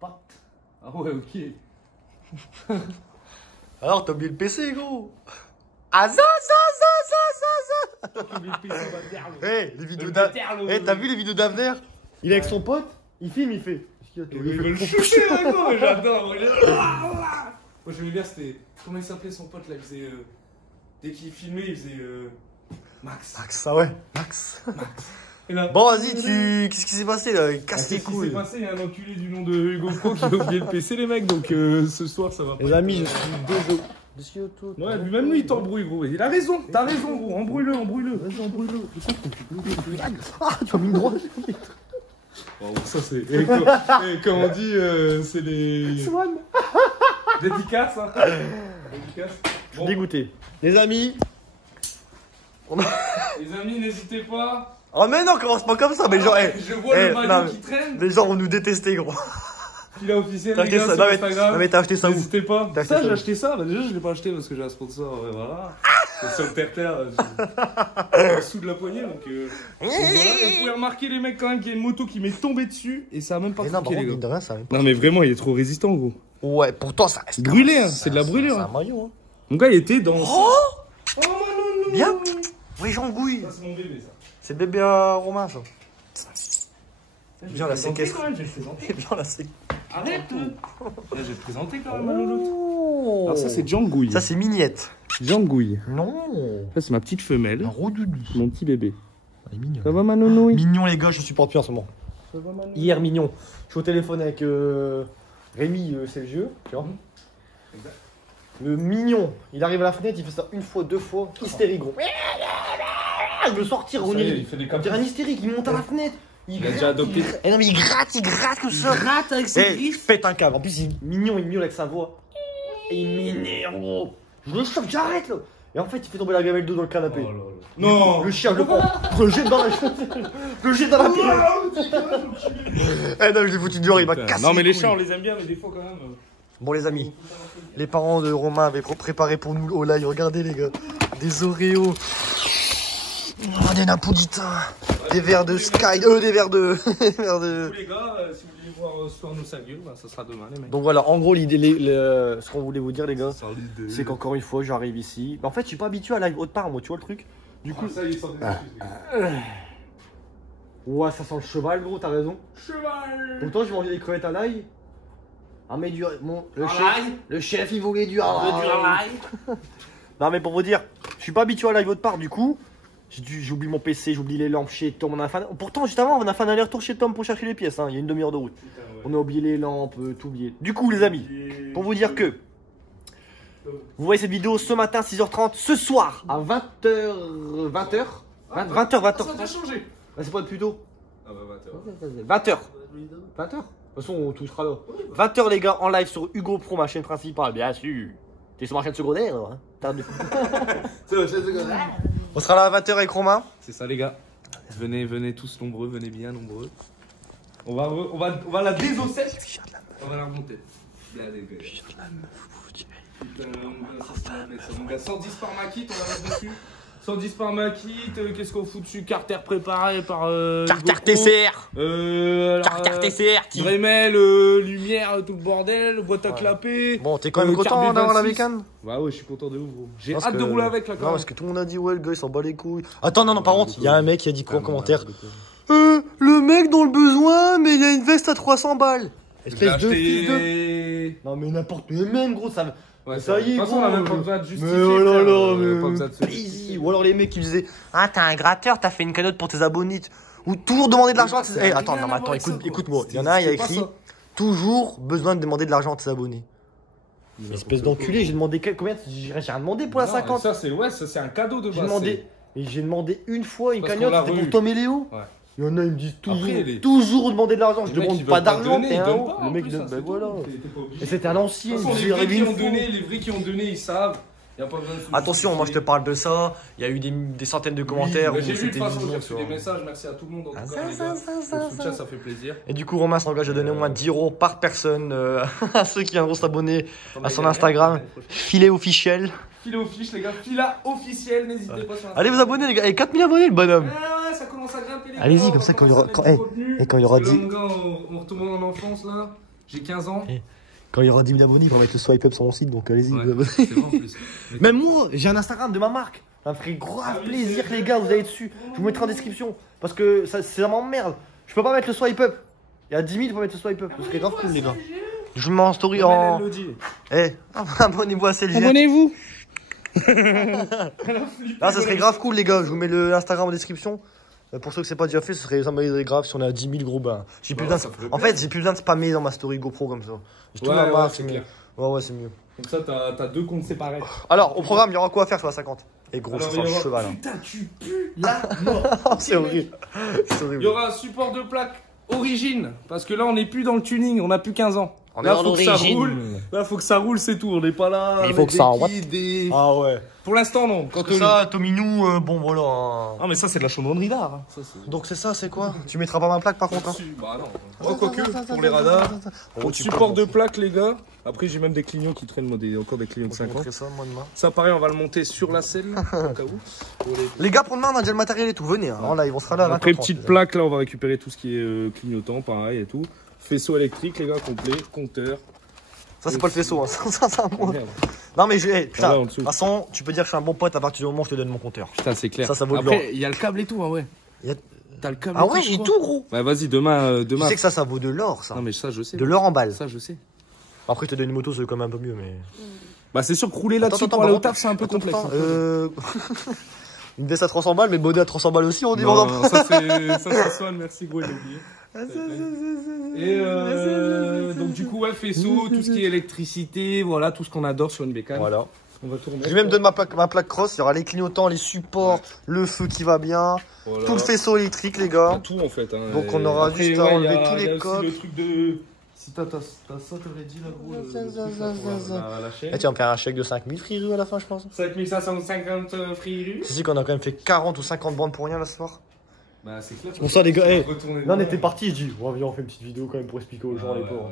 pote. Ah ouais, ok. Alors, t'as oublié le PC, gros. T'as oublié le PC, bâtard, le- Hey, les vidéos le d'Avner. bâtard, le- Hey, t'as vu les vidéos d'Avner? Il est avec son pote, il filme, il fait. Il veut le shooter, là, gros, j'adore. Moi, j'aimais bien, c'était. Comment il s'appelait son pote là? Il faisait. Dès qu'il filmait, il faisait. Max. Max, ah ouais, Max. Et là, Bon, vas-y, qu'est-ce qui s'est passé là? Il casse les Qu'est-ce qui s'est couilles. passé? Il y a un enculé du nom de Hugo Pro qui a oublié le PC, les mecs, donc ce soir ça va pas. Les amis, je suis désolé. Ouais, puis même lui il t'embrouille, gros. Il a raison, t'as raison, gros. Embrouille-le, embrouille-le. Vas-y, embrouille-le. Ah, tu as mis une droite. Oh, ça c'est. Et comme on dit, c'est les. Swan. Dédicaces, hein. Dédicaces. Je suis dégoûté. Les amis. Les amis, n'hésitez pas. Oh, mais non, commence pas comme ça. Mais genre, Je vois le maillot qui traîne. les gens vont nous détester, gros. Il a officiel, T'as les acheté gars, ça? sur Non, Instagram. mais t'as acheté ça où? N'hésitez pas. T'as acheté Ça, ça j'ai où? acheté ça. Bah, déjà, je l'ai pas acheté parce que j'ai un sponsor. Voilà. C'est sur le terre-terre. J'ai sous de la poignée. Donc voilà. Et vous pouvez remarquer, les mecs, quand même, qu'il y a une moto qui m'est tombée dessus. Et ça a même pas Mais non, par truqué, contre, les mine gars. de rien, ça va pas. Non, mais vraiment, il est trop résistant, gros. Ouais, pourtant, ça reste. Brûlé, hein. C'est de la brûlure. C'est un Hein. maillot, hein. Mon gars, il était dans. Oh, Oh non, non. bien. Oui, Jean Gouille. Ça, c'est mon bébé, ça. C'est le bébé Romain, ça. Viens, la séquestre. Je vais te présenter. Viens, la séquestre. Arrête. Là, je vais te présenter quand même, ma louloute. Oh. Alors, ça, c'est Djangouille. Ça, c'est Mignette. Djangouille. Non. Ça, c'est ma petite femelle. Un rodoudou. Mon petit bébé. Il est mignon. Ça va, ma nounouille? Mignon, les gars, je supporte plus en ce moment. Ça va, ma nounouille? Hier, mignon. Je suis au téléphone avec Rémi, c'est le jeu, tu vois. Exact. Le mignon, il arrive à la fenêtre, il fait ça une fois, deux fois, hystérique, gros. Il veut sortir, on Ça y est, dirait. il fait des On dirait un hystérique, il monte à la fenêtre. Il a déjà adopté. Eh non, mais il gratte comme ça. Gratte avec Eh, pète un câble. En plus, il est mignon, il miaule avec sa voix. Et il m'énerve, gros. Je le chope, j'arrête là. Et en fait, il fait tomber la gamelle d'eau dans le canapé. Oh là là. Non. Le chien, je le prends. Je le jette dans la Je le jette dans la pièce. Eh non, je l'ai foutu dehors, il m'a cassé. Non, mais les couilles. chats, on les aime bien, mais des fois quand même. Bon, les amis, les parents de Romain avaient préparé pour nous au live. Regardez, les gars. Des Oreos. Oh, des Napolitains. Des verres de Sky. Des verres de. Des verres de. Tous les gars, si vous voulez voir soir nos sa gueule, bah, ça sera demain, les mecs. Donc voilà, en gros, l'idée, ce qu'on voulait vous dire, les gars, c'est qu'encore une fois, j'arrive ici. En fait, je suis pas habitué à live haute part, moi, tu vois le truc. Du coup. ça y est, sans Ouais, ça sent le cheval, gros, t'as raison. Cheval. Pourtant, je mangeais des crevettes à l'ail. Ah, mais du. Bon, l'ail. le chef, il voulait du haraï. l'ail. Non, mais pour vous dire, je suis pas habitué à live haute part, du coup. J'oublie mon PC, j'oublie les lampes chez Tom. Pourtant, juste avant, on a fait un aller-retour chez Tom pour chercher les pièces. Hein. Il y a une demi-heure de route. On a oublié les lampes, tout oublié. Du coup, les amis, pour vous dire que vous voyez cette vidéo ce matin, 6h30, ce soir, à 20h. 20h. Ça a déjà changé. C'est pas plus tôt. Ah bah 20h. 20h. 20h. De toute façon, tout sera là. 20h, les gars, en live sur Hugo Pro, ma chaîne principale, bien sûr. T'es sur ma chaîne secondaire, hein. C'est la chaîne secondaire. On sera là à 20h avec Romain. C'est ça, les gars. Venez tous nombreux, venez bien nombreux. On va la désosser. On va la remonter. Là, les gars. Putain, mon gars, 110 par Makit, on va mettre dessus. 110 par Makit, qu'est-ce qu'on fout dessus? Carter préparé par. Carter Hugo Pro. TCR. Carter TCR. Dremel, lumière, tout le bordel, boîte à clapper. Bon, t'es quand même content d'avoir la bécane? Bah ouais, je suis content de ouf, gros. J'ai Parce hâte de que- rouler avec la Non, quand parce que tout le monde a dit, ouais, le gars il s'en bat les couilles. Attends, non, par contre, il y a un mec qui a dit quoi en commentaire? même. Le mec dans le besoin, mais il a une veste à 300 balles. J'ai Espèce de fils de. acheté. Non, mais n'importe quoi, même gros, ça. Ouais, ça y est, de toute façon, gros, on a même pas besoin de justifier. Mais oh là frère, là, pas besoin de se Easy. justifier. Ou alors les mecs qui disaient, ah, t'as un gratteur, t'as fait une cagnotte pour tes abonnés. Ou toujours demander de l'argent à tes. Ça a Attends, rien non, mais à attends, voir avec ça, quoi. écoute-moi. Il y en a un, il y a C'était pas écrit, ça. toujours besoin de demander de l'argent à tes abonnés. Espèce d'enculé, j'ai demandé combien? J'ai rien demandé pour la Non, 50. Ça, c'est ouais, ça, c'est un cadeau de J'ai base. demandé. Et j'ai demandé une fois une Parce cagnotte, qu'on l'a c'était pour revu. Tom et Léo. Ouais. Il y en a, ils me disent toujours, Après, les- toujours demander de l'argent. Je Les mecs, demande ils pas veulent d'argent, donner, t'es ils un donnent ouf. pas, Le en mec plus, donne, ça, ben c'est voilà. tout. T'es pas obligé. Et c'était à De l'ancienne, toute façon, j'y les arrive vrais qui une ont fois. donné, les vrais qui ont donné, ils savent. Y a pas besoin de se Attention, moi je te justifier. parle de ça. Il y a eu des centaines de commentaires Oui, où mais j'ai vu de c'était toute façon, j'ai mignon, reçu tu vois. des messages. Merci à tout le monde en Ah, tout ça, cas, les ça, gars. ça, Le ça, soutien, ça. ça fait plaisir. Et du coup, Romain s'engage à donner au moins 10 € par personne à ceux qui viendront s'abonner à son Attends, Instagram. Filet officiel. Filet aux fiches, les gars. Fila officiel, n'hésitez pas sur Instagram. Allez vous abonner, les gars. Et 4000 abonnés, le bonhomme. Ouais, ça commence à grimper les gars. Allez-y, on comme va ça, quand il y commencer aura- à quand- mettre du eh, contenu. et quand il y aura Parce que 10 là, mon gars, on retourne en enfance là. j'ai 15 ans. Quand il y aura 10 000 abonnés, ils vont mettre le swipe up sur mon site, donc allez-y. Ouais, c'est vrai en plus. Même moi, j'ai un Instagram de ma marque. Ça me ferait grave plaisir, les gars, vous allez dessus. Je vous mettrai en description. Parce que ça m'emmerde. Je peux pas mettre le swipe up. Il y a 10 000 pour mettre le swipe up. Ce serait grave cool, les gars. Je vous mets en story en. Eh, abonnez-vous à celle-ci. Abonnez-vous. Là, ça serait grave cool, les gars. Je vous mets le Instagram en description. Pour ceux que c'est pas déjà fait, ça m'aiderait grave si on est à 10 000 gros bains. J'ai plus besoin en fait, j'ai plus besoin de spammer dans ma story GoPro comme ça. J'ai tout ma marque, c'est mieux. Ouais, c'est mieux. Comme ça, t'as 2 comptes séparés. Alors, au programme, il y aura quoi à faire sur la 50? Et gros, ça sent le cheval. Putain, tu pues la mort. C'est horrible. Il y aura un support de plaque origine. Parce que là, on n'est plus dans le tuning, on a plus 15 ans. Là, faut que ça roule. Là, faut que ça roule, c'est tout. On n'est pas là. Il faut que ça. Ah ouais. Pour l'instant, non. Quand ça, Tominou, bon voilà. Ah, mais ça, c'est de la chaudronnerie d'art. Donc, c'est ça, c'est quoi? Tu mettras pas ma plaque par contre? Bah non. Oh, quoique, pour les radars. Support de plaque, les gars. Après, j'ai même des clignons qui traînent, encore des clignons de 50. Ça, pareil, on va le monter sur la selle. Au cas où. Les gars, pour demain, on a déjà le matériel et tout. Venez, hein. Là, ils vont se là. Après, petite plaque, là, on va récupérer tout ce qui est clignotant, pareil et tout. Faisceau électrique, les gars, complet. Compteur. Ça, c'est pas le faisceau, hein. Ça, c'est un mot. Non, mais putain, de toute façon, tu peux dire que je suis un bon pote à partir du moment où je te donne mon compteur. Putain, c'est clair. Ça vaut de l'or. Après, il y a le câble et tout, hein, ouais. T'as le câble. Ah ouais, j'ai tout, gros. Bah, vas-y, demain. Tu sais que ça vaut de l'or, ça. Non, mais ça, je sais. De l'or en balle. Ça, je sais. Après, je te donne une moto, c'est quand même un peu mieux, mais. Bah, c'est sûr que rouler là-dessus pour aller au taf, c'est un peu complexe. Une veste à 300 balles, mais le bonnet à 300 balles aussi, on dit. Non, ça, c'est Swan, merci, gros, il a oublié. Et donc du coup ouais, faisceau, tout ce qui est électricité, voilà, tout ce qu'on adore sur une bécane. Voilà. On va tourner. Je vais même donner ma plaque cross, il y aura les clignotants, les supports, le feu qui va bien, voilà. Tout le faisceau électrique les gars. Tout en fait. Hein. Donc on aura juste à enlever tous les coques. Le truc de... Si t'as ça, t'aurais dit là gros. La chaîne. Et tu vas me faire un chèque de 5000 friru à la fin je pense. 5550 friru. C'est qu'on a quand même fait 40 ou 50 bandes pour rien là ce soir. Bah c'est clair. Pour ça les gars, là on était partis, je dis, ouais, viens on fait une petite vidéo quand même pour expliquer aux gens les pauvres.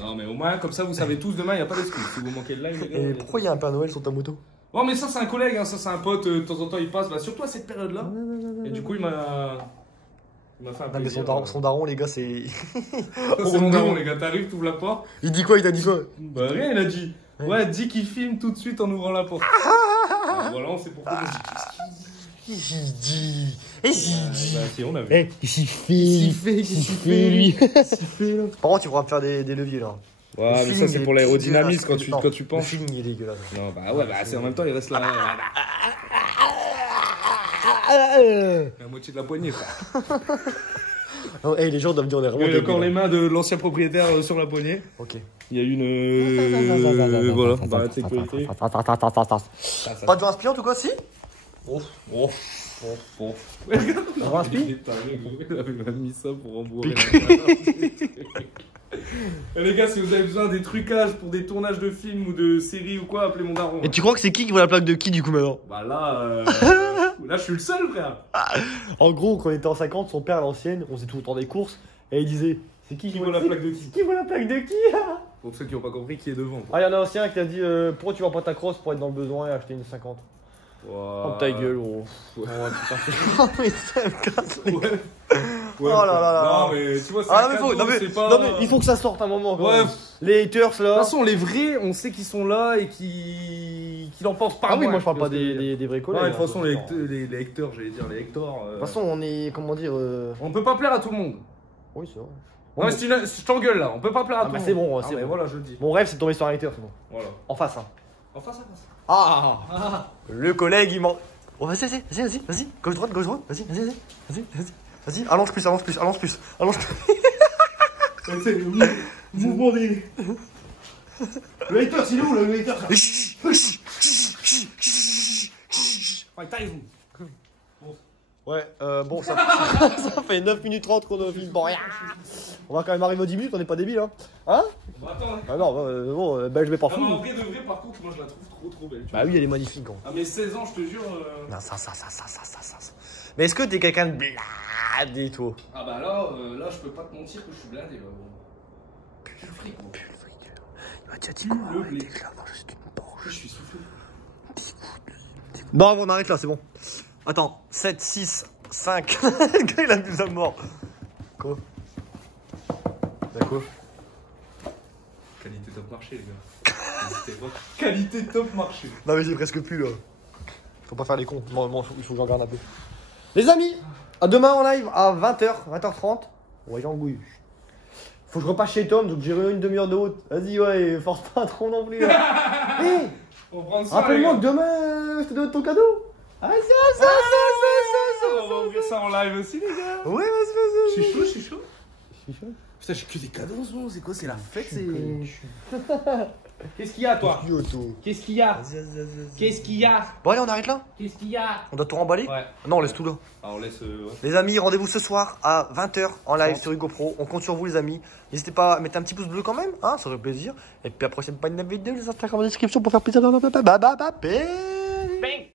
Non mais au moins comme ça vous savez tous demain il n'y a pas d'excuse. Si vous manquez de live les gars. Et pourquoi il y a un Père Noël sur ta moto? Oh mais ça c'est un collègue, hein, ça c'est un pote, de temps en temps il passe, bah, surtout à cette période là. Et du coup il m'a fait un plaisir. Mais son daron les gars c'est... C'est mon daron les gars, t'arrives, t'ouvres la porte. Il dit quoi? Il t'a dit quoi? Bah rien il a dit. Ouais dis qu'il filme tout de suite en ouvrant la porte. Voilà on sait pourquoi. Qu'est-ce qu'il dit? Qu'est-ce qu'il dit? Bah si on a vu. Eh, qu'est-ce qu'il fait lui? Par contre, il faudra me faire des leviers là. Ouais, mais ça c'est pour l'aérodynamisme quand tu penses. Le feeling est dégueulasse. Non, bah ouais, bah c'est en même temps, il reste là. La moitié de la poignée, frère. Non, hey, les gens doivent dire on est vraiment. Il y a encore les mains de l'ancien propriétaire sur la poignée. Ok. Il y a une. Voilà, barre de sécurité. Pas de vin inspirant en tout cas, si? On va inspirer. Il avait même mis ça pour rembourrer. Et les gars, si vous avez besoin des trucages pour des tournages de films ou de séries ou quoi, appelez mon daron. Et tu crois que c'est qui voit la plaque de qui du coup maintenant? Bah là, là je suis le seul frère. En gros, quand on était en 50, son père à l'ancienne, on faisait tout le temps des courses et il disait c'est qui voit la plaque de qui? Qui voit la plaque de qui? Pour ceux qui n'ont pas compris, qui est devant. Ah, il y en a aussi un qui a dit pourquoi tu vends pas ta crosse pour être dans le besoin et acheter une 50? Wow. Oh ta gueule, gros. Ouais. Oh putain, oh mais ça me casse les... Ouais. Oh là là là. Non mais tu vois, c'est ah, cadeau, non, mais, pas... non mais il faut que ça sorte un moment. Ouais. Les haters là. De toute façon, les vrais, on sait qu'ils sont là et qui en pensent pas. Ah oui, moi je parle pas des vrais collègues. Ouais, de toute façon, les lecteurs, j'allais dire les Hector. De toute façon, on est, comment dire. On peut pas plaire à tout le monde. Oui, c'est vrai. Ouais, je t'engueule là, on peut pas plaire à tout le monde. C'est bon, c'est bon. Voilà, je le dis. Mon rêve, c'est de tomber sur un hater, c'est bon. Voilà. En face, hein. En face à face. Ah. Le collègue, il ment. Oh, vas-y, gauche droite, vas-y, allonge plus. C'est le mouvement des... Le hater, c'est où le hater? Ouais, bon, ça fait 9 minutes 30 qu'on a fini. Bon, rien. On va quand même arriver aux 10 minutes, on n'est pas débiles, hein? Hein? Bah, attends. Ah non, bon, je vais pas fou. En vrai de vrai, par contre, moi je la trouve trop belle. Bah oui, elle est magnifique, gros. Ah, mais 16 ans, je te jure. Non, ça. Mais est-ce que t'es quelqu'un de blindé, toi? Ah bah là, je peux pas te mentir que je suis blindé, là. Pull fric, gros. Il m'a déjà dit quoi? Le je suis soufflé. Bon, on arrête là, c'est bon. Attends, 7, 6, 5. Le gars, il a mis la mort. Quoi? D'accord. Qualité top marché, les gars. N'hésitez pas. Qualité top marché. Non mais j'ai presque plus là. Faut pas faire les cons. Moi, il faut que j'en garde un peu. Les amis, à demain en live à 20h, 20h30. Ouais, j'en gouille. Faut que je repasse chez Tom, donc j'ai une demi-heure de route. Vas-y, ouais, force pas trop non plus. Hé, On prend ça. rappelle-moi que demain, je te donne ton cadeau. Vas-y, On va ouvrir ça en live aussi, les gars. Ouais, vas-y. Je suis chaud, je suis chaud. Je suis chaud. Putain, j'ai que des cadeaux en ce moment. C'est quoi? C'est la fête, c'est. Vas-y, Qu'est-ce qu'il y a, toi? Qu'est-ce qu'il y a? Qu'est-ce qu'il y a? Bon, allez, on arrête là. Qu'est-ce qu'il y a? On doit tout remballer. Ouais. Non, on laisse tout là. Alors, on laisse. Ouais. Les amis, rendez-vous ce soir à 20h en live 30. sur Hugo Pro. On compte sur vous, les amis. N'hésitez pas à mettre un petit pouce bleu quand même, hein, ça ferait plaisir. Et puis à la prochaine vidéo, les Instagram en description pour faire plaisir. Bye bye bye. Bang!